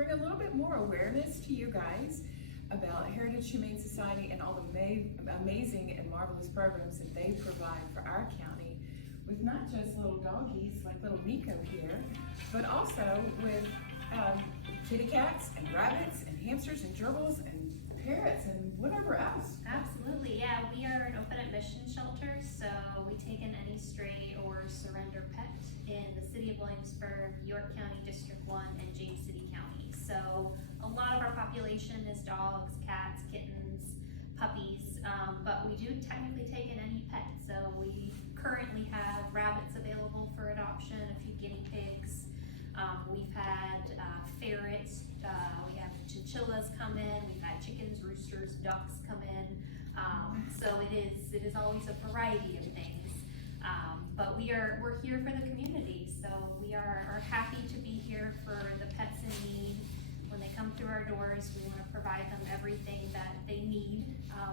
bring a little bit more awareness to you guys about Heritage Humane Society and all the amazing and marvelous programs that they provide for our county, with not just little doggies like little Nico here, but also with kitty cats and rabbits and hamsters and gerbils and parrots and whatever else. Absolutely, yeah. We are an open admission shelter, so we take in any stray or surrender pet in the city of Williamsburg, York County, District 1, and James City County. So a lot of our population is dogs, cats, kittens, puppies, but we do technically take in any pet. So we currently have rabbits available for adoption, a few guinea pigs. We've had ferrets, we have chinchillas come in, we've had chickens, roosters, ducks come in. So it is always a variety of things. But we're here for the community, so we are happy to be here for the pets in need. When they come through our doors, we want to provide them everything that they need.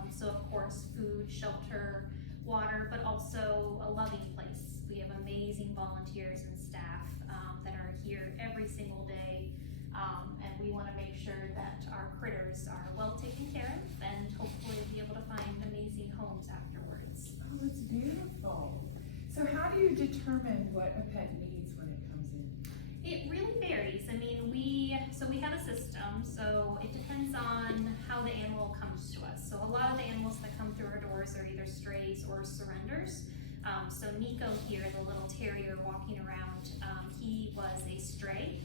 So of course, food, shelter, water, but also a loving place. We have amazing volunteers and staff that are here every single day, and we want to make sure that our critters are well taken care of and hopefully be able to find amazing homes afterwards. Oh, that's beautiful. So how do you determine what a pet needs when it comes in? It really varies. I mean, we have a system, so it depends on how the animal comes to us. So a lot of the animals that come through our doors are either strays or surrenders. So Nico here, the little terrier walking around, he was a stray.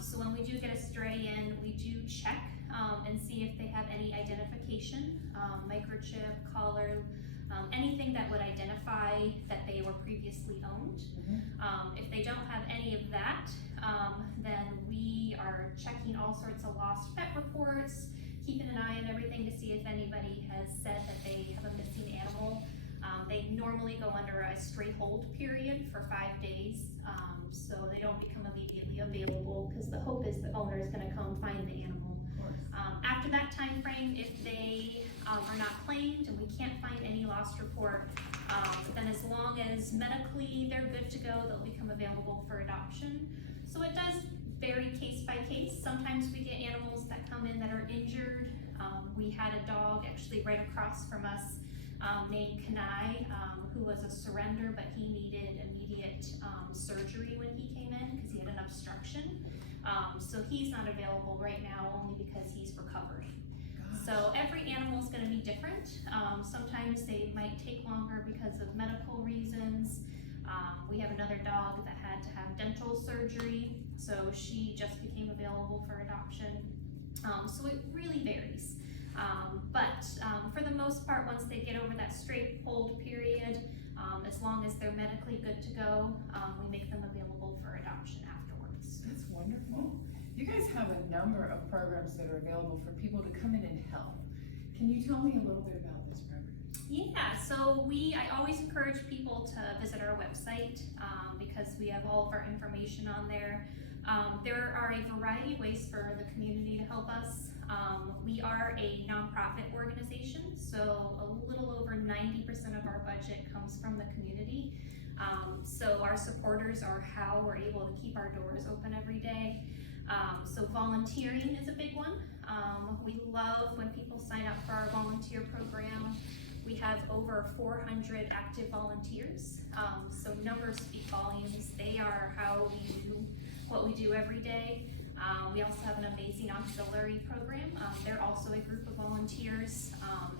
So when we do get a stray in, we do check and see if they have any identification, microchip, collar, anything that would identify that they were previously owned. If they don't have any of that, then we are checking all sorts of lost pet reports, keeping an eye on everything to see if anybody has said that they have a missing animal. They normally go under a stray hold period for 5 days, so they don't become immediately available, because the hope is the owner is going to come find the animal. After that time frame, if they are not claimed and we can't find any lost report, then as long as medically they're good to go, they'll become available for adoption. So it does vary case by case. Sometimes we get animals that come in that are injured. We had a dog actually right across from us named Kanai, who was a surrender, but he needed immediate surgery when he came in because he had an obstruction. So he's not available right now only because he's recovered. So every animal is going to be different. Sometimes they might take longer because of medical reasons. We have another dog that had to have dental surgery, so she just became available for adoption. So it really varies. But for the most part, once they get over that straight hold period, as long as they're medically good to go, we make them available for adoption afterwards. That's wonderful. You guys have a number of programs that are available for people to come in and help. Can you tell me a little bit about this program? Yeah, so I always encourage people to visit our website because we have all of our information on there. There are a variety of ways for the community to help us. We are a nonprofit organization, so a little over 90% of our budget comes from the community. So our supporters are how we're able to keep our doors open every day. So volunteering is a big one. We love when people sign up for our volunteer program. We have over 400 active volunteers. So numbers speak volumes. They are how we do what we do every day. We also have an amazing auxiliary program. They're also a group of volunteers,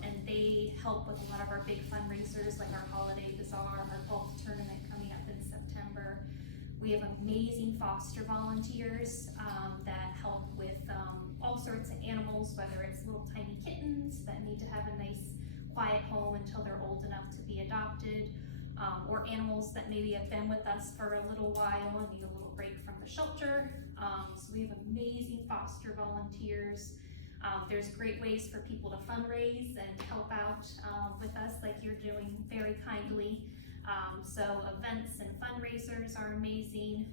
and they help with a lot of our big fundraisers like our holiday bazaar, our golf tournament coming up in September. We have amazing foster volunteers that help with all sorts of animals, whether it's little tiny kittens that need to have a nice quiet home until they're old enough to be adopted, or animals that maybe have been with us for a little while and need a little break from the shelter. So we have amazing foster volunteers. There's great ways for people to fundraise and help out with us like you're doing very kindly. So events and fundraisers are amazing.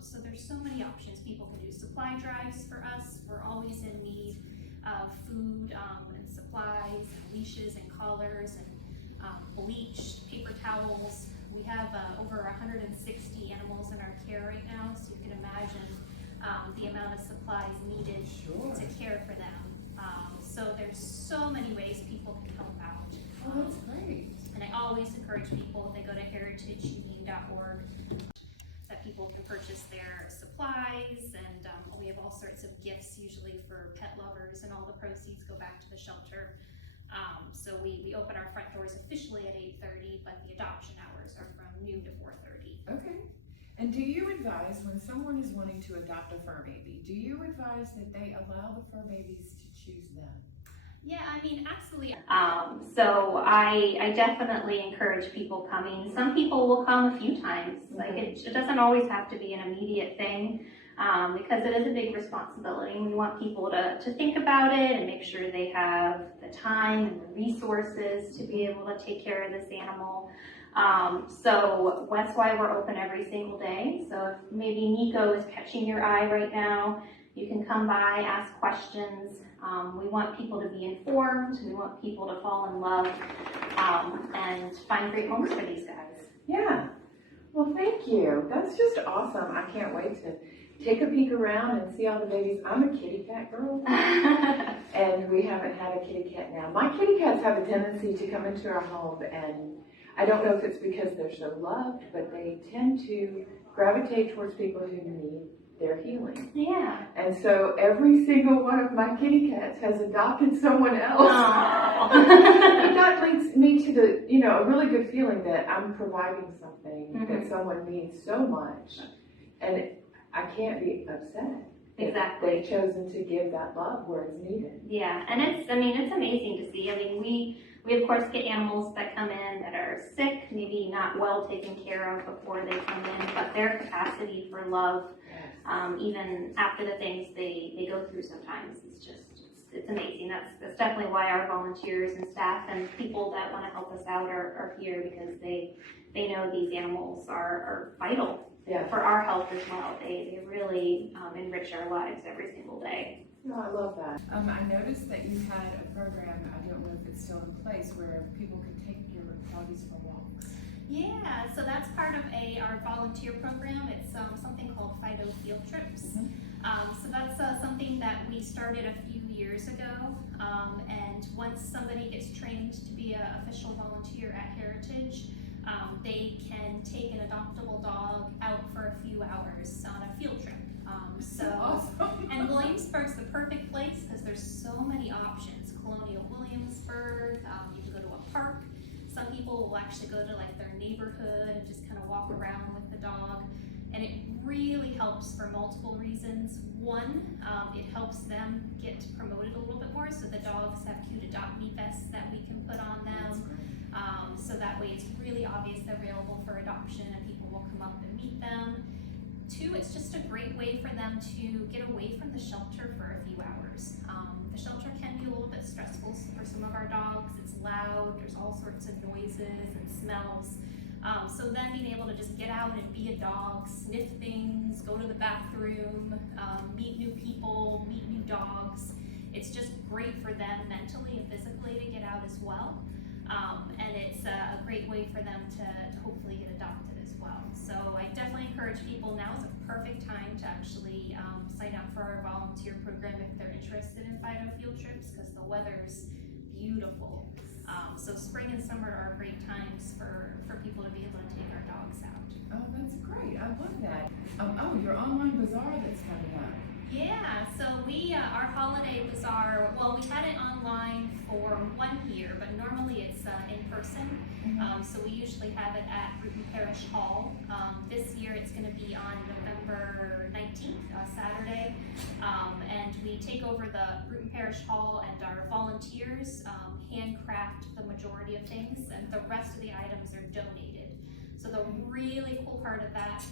So there's so many options. People can do supply drives for us. We're always in need of food and supplies, and leashes and collars and bleach, paper towels. We have over 160 animals in our care right now, so you can imagine the amount of supplies needed Sure. to care for them. So there's so many ways people can help out. Oh, that's great. And I always encourage people, if they go to heritagehumane.org, that people can purchase their supplies, and we have all sorts of gifts usually for pet lovers, and all the proceeds go back to the shelter. So we open our front doors officially at 8:30, but the adoption hours are from noon to 4:30. Okay. And do you advise, when someone is wanting to adopt a fur baby, do you advise that they allow the fur babies to choose them? Yeah, I mean, absolutely. So I definitely encourage people coming. Some people will come a few times. Like it doesn't always have to be an immediate thing, because it is a big responsibility. We want people to think about it and make sure they have the time and the resources to be able to take care of this animal. So that's why we're open every single day. So if maybe Nico is catching your eye right now, you can come by, ask questions. We want people to be informed. We want people to fall in love, and find great homes for these guys. Yeah. Well, thank you. That's just awesome. I can't wait to take a peek around and see all the babies. I'm a kitty cat girl, and we haven't had a kitty cat now. My kitty cats have a tendency to come into our home, and I don't know if it's because they're so loved, but they tend to gravitate towards people who need their healing. Yeah. And so every single one of my kitty cats has adopted someone else. And that leads me to a really good feeling that I'm providing something that someone needs so much. And I can't be upset. Exactly. They've chosen to give that love where it's needed. Yeah, and it's amazing to see. I mean, we of course get animals that come in that are sick, maybe not well taken care of before they come in, but their capacity for love, even after the things they go through sometimes, it's amazing. That's definitely why our volunteers and staff and people that want to help us out are here, because they know these animals are vital for our health as well. They really enrich our lives every single day. No, I love that. I noticed that you had a program, I don't know if it's still in place, where people could take your doggies for walks. Yeah, so that's part of our volunteer program. It's something called Fido Field Trips. So that's something that we started a few years ago. And once somebody gets trained to be an official volunteer at Heritage, they can take an adoptable dog out for a few hours on a field trip. So awesome. And Williamsburg's the perfect place because there's so many options. Colonial Williamsburg, you can go to a park. Some people will actually go to like their neighborhood and just kind of walk around with the dog. And it really helps for multiple reasons. One, it helps them get promoted a little bit more, so the dogs have cute Adopt Me vests that we can put on them. So that way it's really obvious they're available for adoption and people will come up and meet them. Two, it's just a great way for them to get away from the shelter for a few hours. The shelter can be a little bit stressful for some of our dogs. It's loud, there's all sorts of noises and smells. So then being able to just get out and be a dog, sniff things, go to the bathroom, meet new people, meet new dogs. It's just great for them mentally and physically to get out as well. And it's a great way for them to hopefully get adopted as well. So I definitely encourage people, now is a perfect time to actually sign up for our volunteer program if they're interested in Fido Field Trips, because the weather's beautiful. So spring and summer are great times for people to be able to take our dogs out. Oh, that's great. I love that. Your online bazaar that's coming up. Yeah, so our holiday bazaar, well, we had it online for 1 year, but normally it's in person. So we usually have it at Bruton Parish Hall. This year it's going to be on November 19th, Saturday. And we take over the Bruton Parish Hall, and our volunteers handcraft the majority of things, and the rest of the items are donated. So the really cool part of that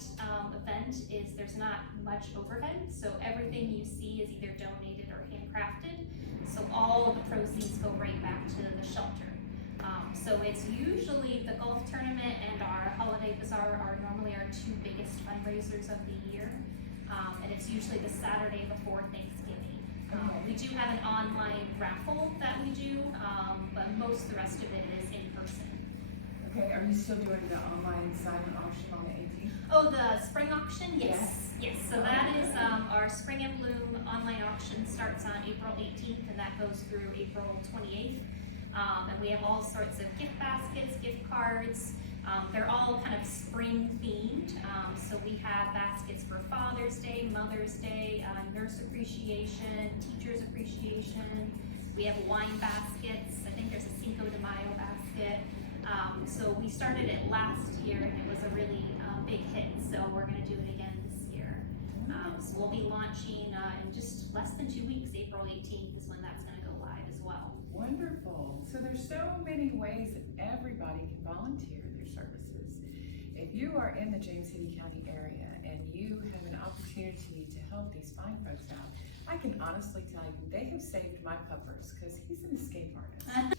event is there's not much overhead. So everything you see is either donated or handcrafted. So all of the proceeds go right back to the shelter. So it's usually the golf tournament and our holiday bazaar are normally our two biggest fundraisers of the year. And it's usually the Saturday before Thanksgiving. We do have an online raffle that we do, but most of the rest of it is in person. Okay, are you still doing the online silent auction on the 18th? Oh, the spring auction? Yes. So that is our starts on April 18th and that goes through April 28th. And we have all sorts of gift baskets, gift cards. They're all kind of spring themed. So we have baskets for Father's Day, Mother's Day, Nurse Appreciation, Teachers Appreciation. We have wine baskets. I think there's a Cinco de Mayo basket. So we started it last year and it was a really big hit. So we're going to do it again this year. So we'll be launching in just less than 2 weeks. April 18th is when that's going to go live as well. Wonderful. So there's so many ways that everybody can volunteer their services. If you are in the James City County area and you have an opportunity to help these fine folks out, I can honestly tell you they have saved my puppers because he's an escape artist. And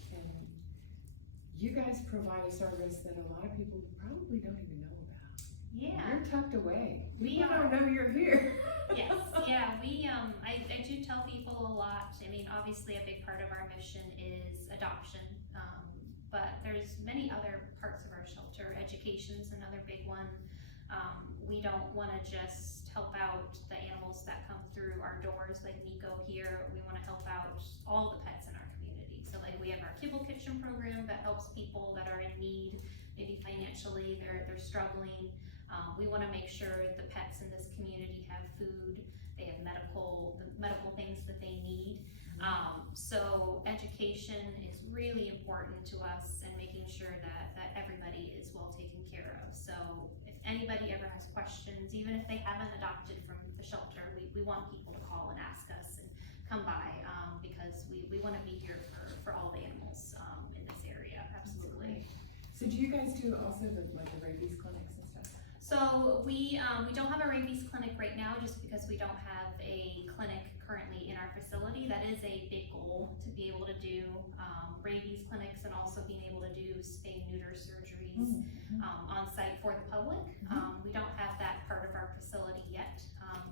you guys provide a service that a lot of people probably don't even know about. Yeah. You're tucked away. We People are. don't know you're here. Yes, yeah, I do tell people a lot. I mean, obviously a big part of our mission is adoption, but there's many other parts of our shelter. Education's another big one. We don't want to just help out the animals that come through our doors like Nico here. We want to help out all the pets in our community. So like we have our Kibble Kitchen program that helps people that are in need, maybe financially, they're struggling. We want to make sure the pets in this community have food, they have medical things that they need. So education is really important to us and making sure that everybody is well taken care of. So if anybody ever has questions, even if they haven't adopted from the shelter, we want people to call and ask us and come by because we want to be here for all the animals in this area, absolutely. So do you guys do also the rabies clinics and stuff? So we don't have a rabies clinic right now just because we don't have a clinic currently in our facility. That is a big goal to be able to do rabies clinics and also being able to do spay neuter surgeries on site for the public. We don't have that part of our facility yet,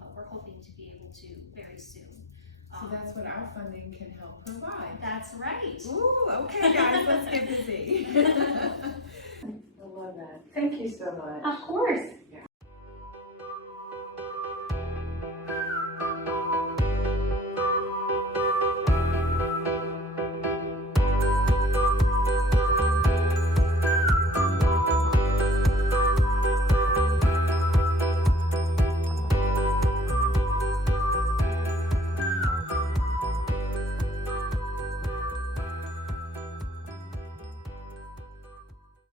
but we're hoping to be able to very soon. So that's what our funding can help provide. That's right. Ooh, okay guys, let's get busy. I love that. Thank you so much. Of course.